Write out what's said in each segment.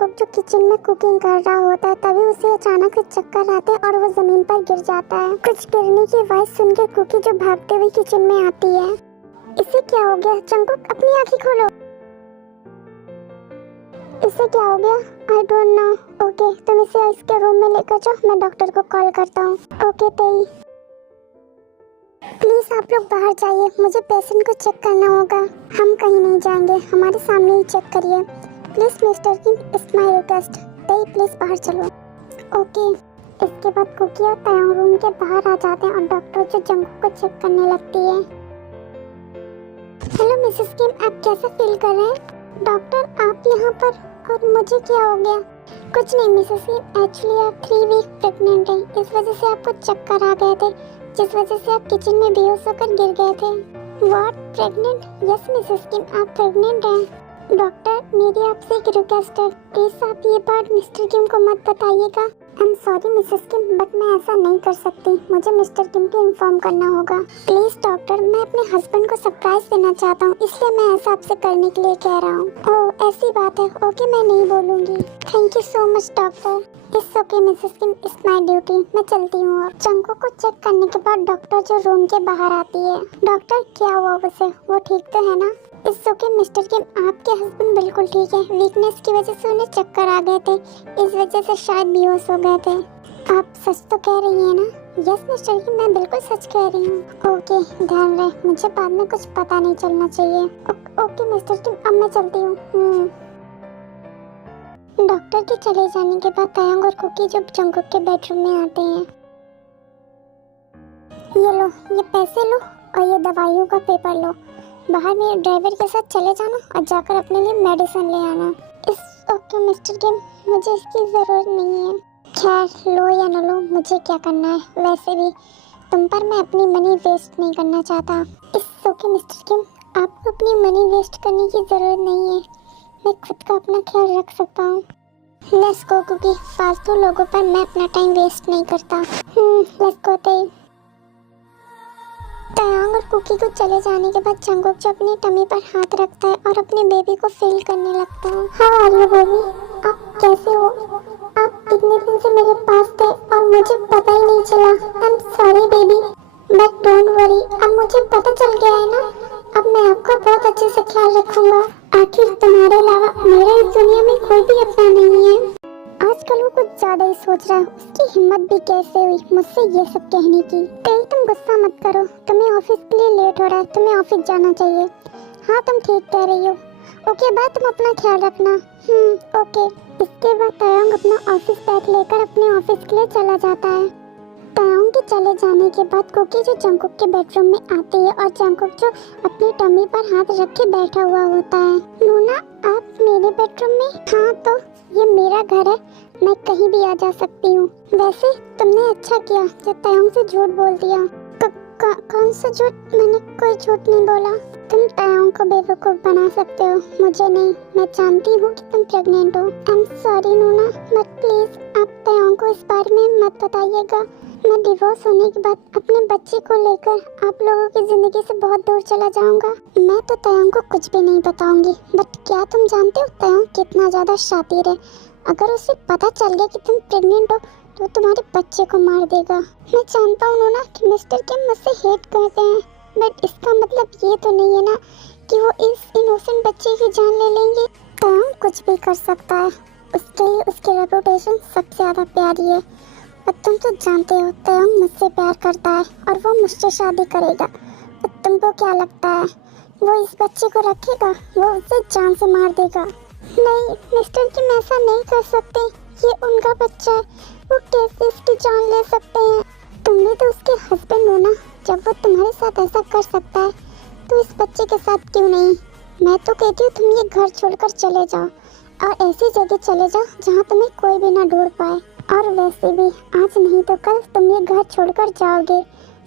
Jungkook जो kitchen में cooking कर रहा होता है तभी उसे अचानक से चक्कर आते हैं और वो जमीन पर गिर जाता है। कुछ गिरने की आवाज सुनकर कुकी जो भागते हुए किचन में आती है। इसे क्या हो गया? जंगकुक अपनी आंखें खोलो। इसे क्या हो गया? I don't know. ओके, तुम इसे इसके रूम में लेकर जाओ, मैं डॉक्टर को कॉल करता हूँ। ओके तेई, प्लीज आप लोग बाहर जाइए, मुझे पेशेंट को चेक करना होगा। हम कहीं नहीं जाएंगे, हमारे सामने ही चेक करिए please mister Kim, it's my request. तेई प्लीज बाहर चलो। ओके। इसके बाद कुकी और तायांग रूम के बाहर आ जाते हैं और डॉक्टर जो जंगकुक को चेक करने लगती है। हेलो मिसेस किम, आप कैसा फील कर रहे हैं? डॉक्टर आप यहाँ पर, और मुझे क्या हो गया? कुछ नहीं मिसेस किम, एक्चुअली आप 3 वीक प्रेग्नेंट हैं, इस वजह से आपको चक्कर आ गए थे, जिस वजह से आप किचन में बेहोश होकर गिर गए थे। What, pregnant? यस मिसेस किम, आप प्रेग्नेंट हैं। डॉक्टर मेरी आपसे एक रिक्वेस्ट है, प्लीज आप ये बात मिस्टर किम को मत बताइएगा। I am sorry Mrs Kim, but मैं ऐसा नहीं कर सकती, मुझे मिस्टर किम को इन्फॉर्म करना होगा। प्लीज डॉक्टर, मैं अपने हस्बैंड को सरप्राइज देना चाहता हूँ, इसलिए मैं ऐसा आपसे करने के लिए कह रहा हूँ। ओह ऐसी बात है, ओके मैं नहीं बोलूँगी। Thank you so much doctor. It's okay Mrs Kim, it's my duty, मैं चलती हूँ। और जंगकुक को चेक करने के बाद डॉक्टर जो रूम के बाहर आती है। डॉक्टर क्या हुआ उसे, वो ठीक तो है ना? इट्स ओके मिस्टर किम, आपके हस्बैंड बिल्कुल ठीक है, वीकनेस की वजह से उन्हें चक्कर आ गए थे, इस वजह से शायद बेहोश हो गए थे। आप सच तो कह रही हैं ना? यस मिस्टर किम, मैं बिल्कुल सच कह रही हूँ। ओके ध्यान रहे, मुझे बाद में कुछ पता नहीं चलना चाहिए। ओके मिस्टर किम, अब मैं चलती हूँ। डॉक्टर के चले जाने के बाद तायांग और कुकी जो जंगकुक के बेडरूम में आते हैं। ये लो, ये पैसे लो और ये दवाइयों का पेपर लो, बाहर मेरे ड्राइवर के साथ चले जाना और जाकर अपने लिए मेडिसिन ले आना। इस ओके मिस्टर किम, मुझे इसकी ज़रूरत नहीं है। खैर लो या न लो, मुझे क्या करना है, वैसे भी तुम पर मैं अपनी मनी वेस्ट नहीं करना चाहता। इस ओके मिस्टर किम, आपको अपनी मनी वेस्ट करने की ज़रूरत नहीं है, मैं खुद का अपना ख्याल रख सकता हूँ। लेट्स गो कुकी, फालतू लोगों पर मैं अपना टाइम वेस्ट नहीं करता। लेट्स गो तेई। तायांग और कुकी को चले जाने के बाद जंगकुक जो अपनी टमी पर हाथ रखता है और अपने बेबी को फील करने लगता है। हाउ आर यू बेबी, आप कैसे हो? आप इतने दिन से मेरे पास थे और मुझे पता ही नहीं चला। I am sorry baby, but don't worry, अब मुझे पता चल गया है ना, अब मैं आपका बहुत अच्छे से ख्याल रखूंगा। आखिर तुम्हारे अलावा मेरे इस दुनिया में कोई भी अपना नहीं है। आजकल वो कुछ ज्यादा ही सोच रहा है, उसकी हिम्मत भी कैसे हुई मुझसे ये सब कहने की। तेई तुम गुस्सा मत करो, तुम्हें ऑफिस के लिए लेट हो रहा है, तुम्हें ऑफिस जाना चाहिए। हाँ तुम ठीक कह रही हो। ओके बाय, तुम अपना ख्याल रखना। ओके। इसके बाद तायांग अपना ऑफिस बैग लेकर अपने ऑफिस के लिए चला जाता है। तायांग के चले जाने के बाद कुकी जो जंगकुक के बेडरूम में आती है और जंगकुक जो अपनी टमी पर हाथ रख के बैठा हुआ होता है। नूना आप मेरे बेडरूम में? हाँ तो ये मेरा घर है, मैं कहीं भी आ जा सकती हूँ। वैसे तुमने अच्छा किया जो तायांग से झूठ बोल दिया। कौन सा झूठ? मैंने कोई झूठ नहीं बोला। तुम तायांग को बेवकूफ बना सकते हो, मुझे नहीं। मैं जानती हूँ कि तुम प्रेग्नेंट हो। I am sorry Nuna, but please आप तायांग को इस बारे में मत बताइएगा। मैं डिवोर्स होने के बाद अपने बच्चे को लेकर आप लोगों की जिंदगी से बहुत दूर चला जाऊंगा। मैं तो तायांग को कुछ भी नहीं बताऊंगी, बट क्या तुम जानते हो तायांग कितना ज्यादा शातिर है? अगर उसे पता चल गया कि तुम प्रेग्नेंट हो तो तुम्हारे बच्चे को मार देगा। मैं जानता हूँ नूना कि मिस्टर किम मुझसे हेट करते हैं, बट इसका मतलब ये तो नहीं है ना कि वो इस इनोसेंट बच्चे की जान ले लेंगे। तायांग कुछ भी कर सकता है, उसके लिए उसकी रेपुटेशन सबसे ज्यादा प्यारी है। पर तुम तो जानते हो तायांग मुझसे प्यार करता है और वो मुझसे शादी करेगा। और तुमको क्या लगता है वो इस बच्चे को रखेगा? वो उसे जान से मार देगा। नहीं मिस्टर किम, ऐसा नहीं कर सकते, ये उनका बच्चा है, वो कैसे इसकी जान ले सकते हैं? तुम भी तो उसके हस्बैंड हो ना, जब वो तुम्हारे साथ ऐसा कर सकता है तो इस बच्चे के साथ क्यों नहीं? मैं तो कहती हूँ तुम ये घर छोड़कर चले जाओ और ऐसी जगह चले जाओ जहाँ तुम्हें कोई भी ना ढूंढ पाए। और वैसे भी आज नहीं तो कल तुम ये घर छोड़कर जाओगे,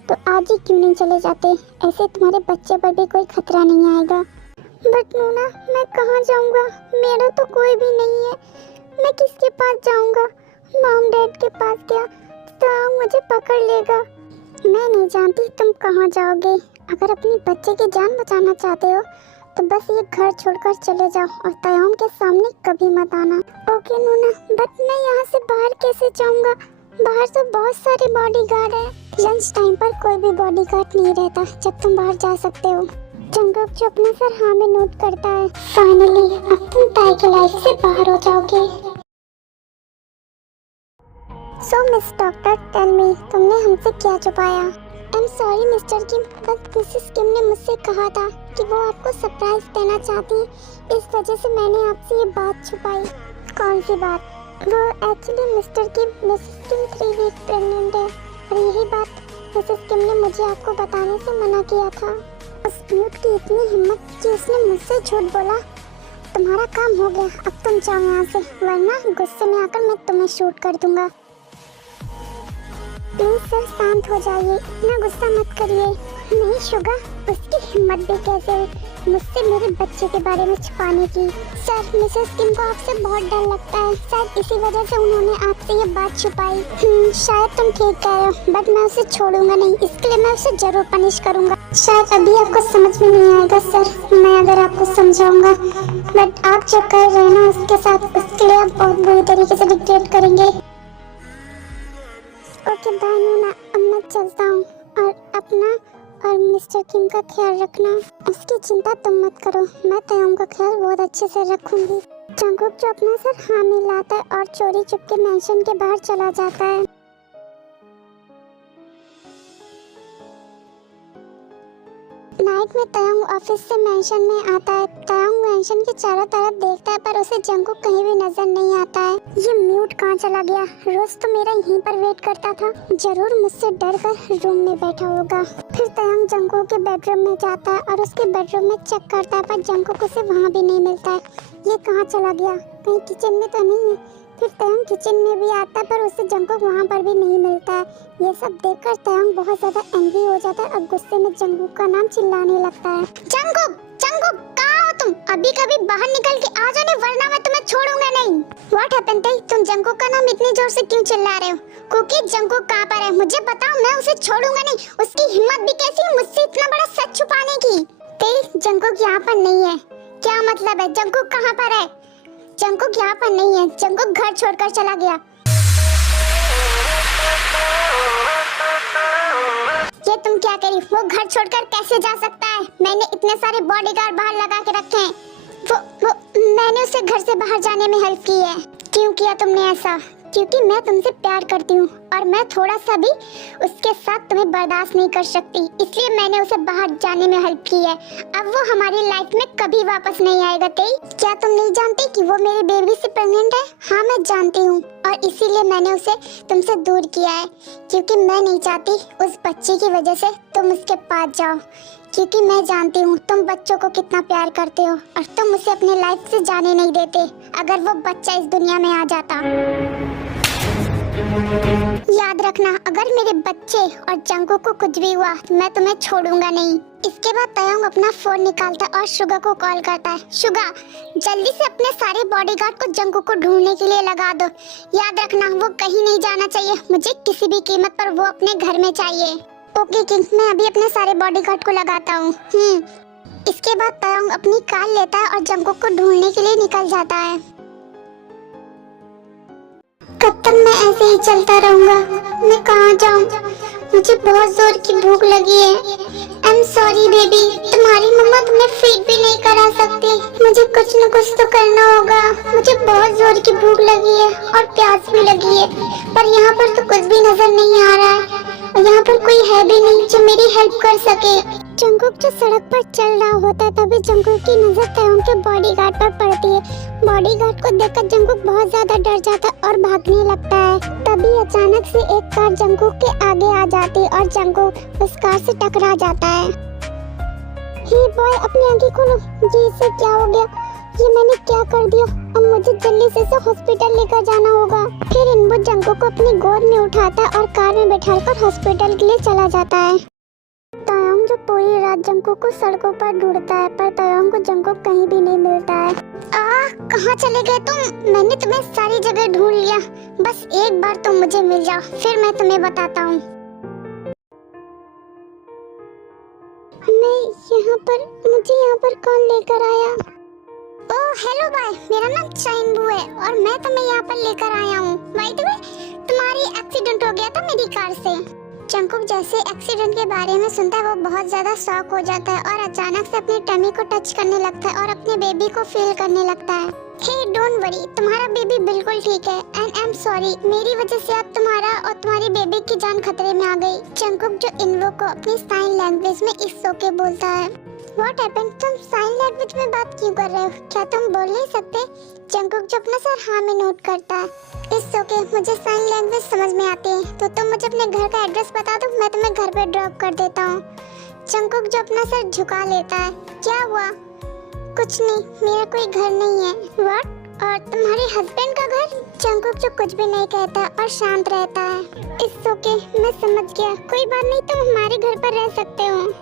तो आज ही क्यों नहीं चले जाते? ऐसे तुम्हारे बच्चे पर भी कोई खतरा नहीं आएगा। बट नूना मैं कहाँ जाऊँगा, मेरा तो कोई भी नहीं है, मैं किसके पास जाऊँगा? मॉम डैड के पास गया तो मुझे पकड़ लेगा। मैं नहीं जानती तुम कहाँ जाओगे। अगर अपनी बच्चे की जान बचाना चाहते हो तो बस ये घर छोड़कर चले जाओ और तायांग के सामने कभी मत आना। ओके नूना, बट मैं यहाँ से बाहर कैसे जाऊँगा? बाहर तो बहुत सारे बॉडीगार्ड हैं। लंच टाइम पर कोई भी बॉडीगार्ड नहीं रहता जब तुम बाहर जा सकते हो। जंगकुक जो अपना सर हाँ में नोट करता है। फाइनली अब तुम ताई की लाइफ से बाहर हो जाओगे। सो मिस डॉक्टर, टेल मी, तुमने हमसे क्या छुपाया? आई एम सॉरी मिस्टर किम, बस मिसेस किम ने मुझसे कहा था कि वो आपको सरप्राइज देना चाहती, इस वजह से मैंने आपसे ये बात छुपाई। कौन सी बात? वो एक्चुअली मिस्टर किम, मिसेस किम 3 वीक प्रेग्नेंट है और यही बात मिसेस किम ने मुझे आपको बताने से मना किया था। उस म्यूट की इतनी हिम्मत कि उसने मुझसे झूठ बोला। तुम्हारा काम हो गया, अब तुम जाओ यहाँ से, वरना गुस्से में आकर मैं तुम्हें शूट कर दूंगा। प्लीज सर शांत हो जाइए, इतना गुस्सा मत करिए। नहीं शुगा, उसकी हिम्मत भी कैसे हुई मुझसे मेरे बच्चे के बारे में छुपाने की। सर मिसेस किम को आपसे बहुत डर लगता है, शायद इसी वजह से उन्होंने आपसे ये बात छुपाई। शायद तुम ठीक कह रहे हो, बट मैं उसे छोड़ूंगा नहीं, इसके लिए मैं उसे जरूर पनिश करूंगा। शायद अभी आपको समझ में नहीं आएगा सर, मैं अगर आपको समझाऊंगा, बट आप जो कर रहे हैं ना उसके साथ, उसके लिए आप बहुत बुरी तरीके से रिग्रेट करेंगे। ओके बाय नूना, अब मैं चलता हूँ, और अपना और मिस्टर किम का ख्याल रखना। उसकी चिंता तुम मत करो, मैं तयंग का ख्याल बहुत अच्छे से रखूंगी। जंगकुक जो अपना सर हाँ में लाता है और चोरी चुपके मेंशन के बाहर चला जाता है। नाइट में तयंग ऑफिस से मेंशन में आता है। तयंग मेंशन के चारों तरफ देखता है पर उसे जंगकुक कहीं भी नजर नहीं आता है। ये म्यूट कहाँ चला गया? रोज तो मेरा यहीं पर वेट करता था, जरूर मुझसे डर कर रूम में बैठा होगा। फिर तयंग जंगकुक के बेडरूम में जाता है और उसके बेडरूम में चेक करता है, पर जंगकुक उसे वहाँ भी नहीं मिलता है। ये कहाँ चला गया? कहीं किचन में तो नहीं है? फिर तयंग किचन में भी आता है पर उसे जंगकुक वहाँ पर भी नहीं मिलता है। ये सब देखकर तयंग बहुत ज्यादा एंग्री हो जाता है और गुस्से में जंगकुक का नाम चिल्लाने लगता है। जंगकुक, जंगकुक, कहाँ हो तुम? अभी कभी बाहर निकल के आ जाओ, वरना मैं तुम्हें छोड़ूंगा नहीं। व्हाट हैपेंड ताई, तुम जंगकुक का नाम इतनी जोर से क्यों चिल्ला रहे हो? कुकी, जंगकुक कहाँ पर है? मुझे बताओ, मैं उसे छोड़ूंगा नहीं। उसकी हिम्मत भी कैसी है मुझसे इतना बड़ा सच छुपाने की? ताई, जंगकुक यहाँ पर नहीं है। क्या मतलब है? जंगकुक कहाँ पर है? जंगकुक यहाँ पर नहीं है, जंगकुक घर छोड़कर चला गया। ये तुम क्या करी? वो घर छोड़कर कैसे जा सकता है? मैंने इतने सारे बॉडीगार्ड बाहर लगा के रखे हैं। वो मैंने उसे घर से बाहर जाने में हेल्प की है। क्यों किया तुमने ऐसा? क्योंकि मैं तुमसे प्यार करती हूँ और मैं थोड़ा सा भी उसके साथ तुम्हें बर्दाश्त नहीं कर सकती, इसलिए मैंने उसे बाहर जाने में हेल्प की है। अब वो हमारी लाइफ में कभी वापस नहीं आएगा। तेई, क्या तुम नहीं जानती कि वो मेरी बेबी से प्रेग्नेंट है? हाँ मैं जानती हूँ, और इसीलिए मैंने उसे तुमसे दूर किया है, क्योंकि मैं नहीं चाहती उस बच्चे की वजह से तुम उसके पास जाओ, क्योंकि मैं जानती हूँ तुम बच्चों को कितना प्यार करते हो और तुम उसे अपने लाइफ से जाने नहीं देते। अगर वो बच्चा इस दुनिया में आ जाता, याद रखना, अगर मेरे बच्चे और जंगकुक को कुछ भी हुआ तो मैं तुम्हें छोड़ूंगा नहीं। इसके बाद तयंग अपना फोन निकालता है और शुगा को कॉल करता है। शुगा, जल्दी से अपने सारे बॉडीगार्ड को जंगकुक को ढूंढने के लिए लगा दो। याद रखना, वो कहीं नहीं जाना चाहिए, मुझे किसी भी कीमत पर वो अपने घर में चाहिए। ओके किंग, मैं अभी अपने सारे बॉडीगार्ड को लगाता हूँ। इसके बाद तयंग अपनी कार लेता है और जंगकुक को ढूंढने के लिए निकल जाता है। कब तक मैं ऐसे ही चलता रहूंगा? मैं कहाँ जाऊँ? मुझे बहुत जोर की भूख लगी है। आई एम सॉरी बेबी, तुम्हारी मम्मा तुम्हें फीड भी नहीं करा सकती। मुझे कुछ न कुछ तो करना होगा। मुझे बहुत जोर की भूख लगी है और प्यास भी लगी है, पर यहाँ पर तो कुछ भी नजर नहीं आ रहा है और यहाँ पर कोई है भी नहीं जो मेरी हेल्प कर सके। जंगकुक जो सड़क पर चल रहा होता है तभी जंगकुक की नजर तयंग के बॉडीगार्ड पर पड़ती है। बॉडीगार्ड को देखकर जंगकुक बहुत ज्यादा डर जाता है और भागने लगता है। तभी अचानक से एक कार जंगकुक के आगे आ जाती है और जंगकुक उस कार से टकरा जाता है। हे बॉय, अपनी आंखें खोलो, ये इससे क्या हो गया? ये मैंने क्या कर दिया? अब मुझे जल्दी से हॉस्पिटल लेकर जाना होगा। फिर इनबु जंगकुक को अपनी गोद में उठाता है और कार में बैठाकर हॉस्पिटल के लिए चला जाता है। तयंग जो पूरी रात जंगकुक को सड़कों पर ढूंढता है, पर तयंग को जंगकुक कहीं भी नहीं मिलता है। कहाँ चले गए तुम? मैंने तुम्हें सारी जगह ढूंढ लिया, बस एक बार तुम मुझे मिल जाओ, फिर मैं तुम्हें बताता हूँ। मुझे यहाँ पर कौन लेकर आया? ओह हेलो बाय, मेरा नाम चाइनबू है और मैं तुम्हें यहाँ पर लेकर आया हूँ। बाय द वे, तुम्हारी एक्सीडेंट हो गया था मेरी कार से। जंगकुक जैसे एक्सीडेंट के बारे में सुनता है वो बहुत ज्यादा शॉक हो जाता है और अचानक से अपनी टमी को टच करने लगता है और अपने बेबी को फील करने लगता है। हे डोंट वरी, तुम्हारा बेबी बिल्कुल ठीक है एंड आई एम सॉरी, मेरी वजह से अब तुम्हारा और तुम्हारी बेबी की जान खतरे में आ गई। जंगकुक जो इन्वो को अपनी साइन लैंग्वेज में इट्स ओके बोलता है। व्हाट हैपेंड, तुम साइन लैंग्वेज में बात क्यों कर रहे हो, क्या तुम बोल नहीं सकते? जंगकुक जो अपना सर हाँ में नोट करता है। इट्स ओके, मुझे साइन लैंग्वेज समझ में आती है, तो तुम मुझे अपने घर का एड्रेस बता दो, मैं तुम्हें घर पे ड्रॉप कर देता हूँ। जंगकुक जो अपना सर झुका लेता है। क्या हुआ? कुछ नहीं, मेरा कोई घर नहीं है। व्हाट? और तुम्हारे हस्बैंड का घर? जंगकुक जो कुछ भी नहीं कहता और शांत रहता है। इट्स ओके, मैं समझ गया, कोई बात नहीं, तुम हमारे घर पर रह सकते हो।